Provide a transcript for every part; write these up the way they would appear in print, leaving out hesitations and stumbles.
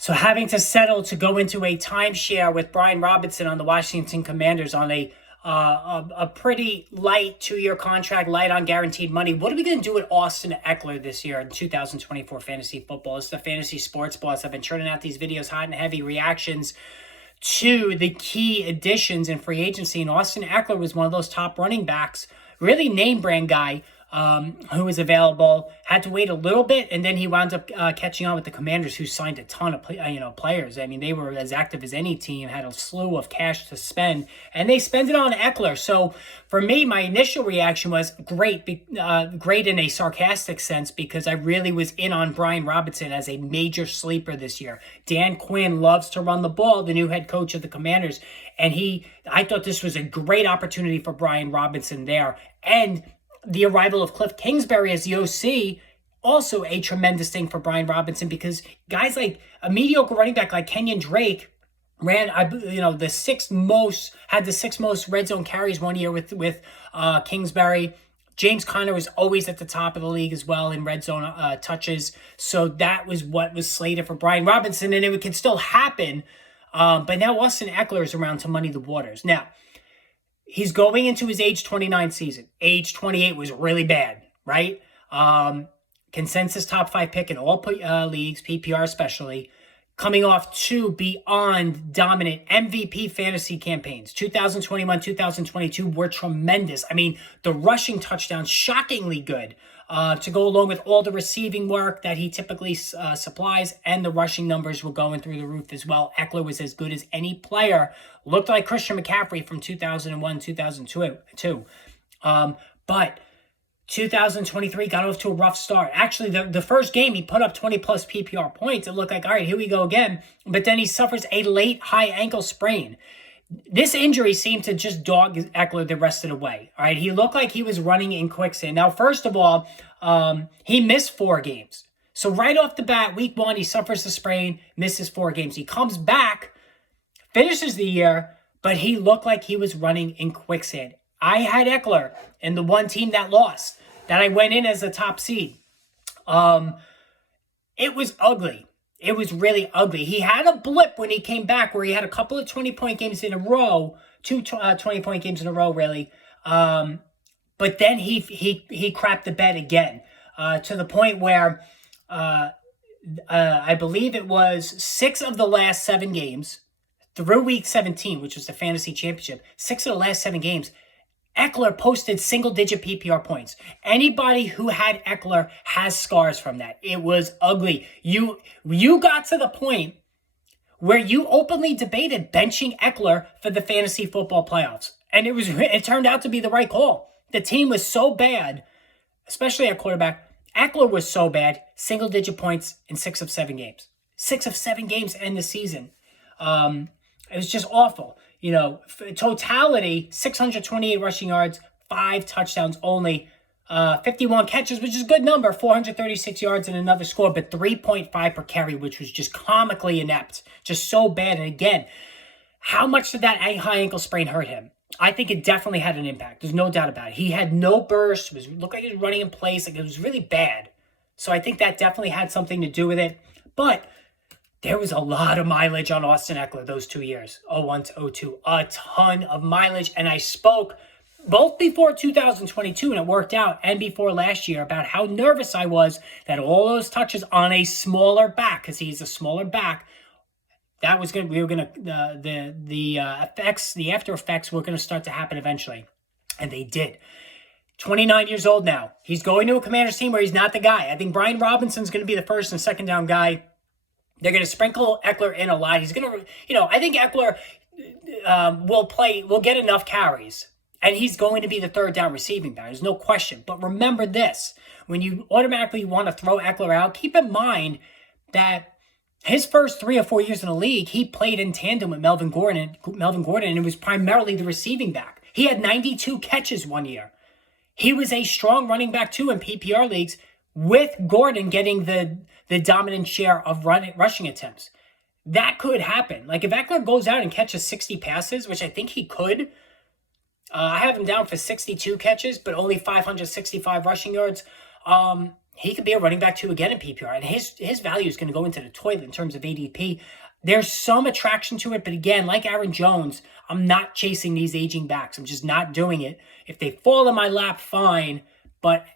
So having to settle to go into a timeshare with Brian Robinson on the Washington Commanders on a pretty light 2-year contract, light on guaranteed money. What are we going to do with Austin Ekeler this year in 2024 fantasy football? It's the Fantasy Sports Boss. I've been churning out these videos, hot and heavy reactions to the key additions in free agency. And Austin Ekeler was one of those top running backs, really name brand guy, who was available. Had to wait a little bit, and then he wound up catching on with the Commanders, who signed a ton of players. I mean, they were as active as any team, had a slew of cash to spend, and they spent it on Ekeler. So for me, my initial reaction was great in a sarcastic sense, because I really was in on Brian Robinson as a major sleeper this year. Dan Quinn loves to run the ball, the new head coach of the Commanders, and I thought this was a great opportunity for Brian Robinson there. And the arrival of Cliff Kingsbury as the OC, also a tremendous thing for Brian Robinson, because guys like a mediocre running back like Kenyon Drake had the sixth most red zone carries one year with Kingsbury. James Conner was always at the top of the league as well in red zone touches. So that was what was slated for Brian Robinson, and it could still happen. But now Austin Ekeler is around to muddy the waters. Now, he's going into his age 29 season. Age 28 was really bad, right? Consensus top 5 pick in all leagues, PPR especially, coming off 2 beyond dominant MVP fantasy campaigns. 2021, 2022 were tremendous. I mean, the rushing touchdowns, shockingly good, to go along with all the receiving work that he typically supplies, and the rushing numbers were going through the roof as well. Ekeler was as good as any player. Looked like Christian McCaffrey from 2001, 2002. But 2023 got off to a rough start. Actually, the first game, he put up 20-plus PPR points. It looked like, all right, here we go again. But then he suffers a late high ankle sprain. This injury seemed to just dog Ekeler the rest of the way. All right, he looked like he was running in quicksand. Now, first of all, he missed 4 games. So right off the bat, week 1, he suffers the sprain, misses 4 games. He comes back, finishes the year, but he looked like he was running in quicksand. I had Ekeler in the one team that lost, that I went in as a top seed. It was ugly. It was really ugly. He had a blip when he came back where he had a couple of 20-point games in a row, 2 20-point games in a row, really. But then he crapped the bed again, to the point where I believe it was 6 of the last 7 games through week 17, which was the fantasy championship. 6 of the last 7 games, Ekeler posted single-digit PPR points. Anybody who had Ekeler has scars from that. It was ugly. You got to the point where you openly debated benching Ekeler for the fantasy football playoffs. And it turned out to be the right call. The team was so bad, especially at quarterback. Ekeler was so bad, single-digit points in 6 of 7 games. 6 of 7 games to end the season. It was just awful. Totality, 628 rushing yards, 5 touchdowns only, 51 catches, which is a good number, 436 yards and another score, but 3.5 per carry, which was just comically inept, just so bad. And again, how much did that high ankle sprain hurt him? I think it definitely had an impact. There's no doubt about it. He had no burst. Looked like he was running in place. Like, it was really bad. So I think that definitely had something to do with it. But there was a lot of mileage on Austin Ekeler those 2 years, 01 to 02. A ton of mileage. And I spoke both before 2022, and it worked out, and before last year, about how nervous I was that all those touches on a smaller back, because he's a smaller back, the after effects were going to start to happen eventually. And they did. 29 years old now. He's going to a Commanders team where he's not the guy. I think Brian Robinson's going to be the first and second down guy. They're going to sprinkle Ekeler in a lot. He's going to, I think Ekeler will get enough carries. And he's going to be the third down receiving guy. There's no question. But remember this. When you automatically want to throw Ekeler out, keep in mind that his first 3 or 4 years in the league, he played in tandem with Melvin Gordon, and it was primarily the receiving back. He had 92 catches one year. He was a strong running back, too, in PPR leagues, with Gordon getting the dominant share of rushing attempts. That could happen. Like, if Ekeler goes out and catches 60 passes, which I think he could, I have him down for 62 catches, but only 565 rushing yards. he could be a running back 2 again in PPR, and his value is going to go into the toilet in terms of ADP. There's some attraction to it, but again, like Aaron Jones, I'm not chasing these aging backs. I'm just not doing it. If they fall in my lap, fine. But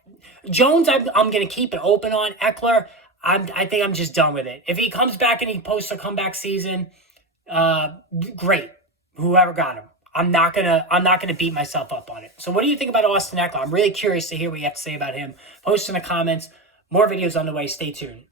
Jones, I'm going to keep it open on. Ekeler, I think I'm just done with it. If he comes back and he posts a comeback season, great. Whoever got him. I'm not gonna beat myself up on it. So what do you think about Austin Ekeler? I'm really curious to hear what you have to say about him. Post in the comments. More videos on the way. Stay tuned.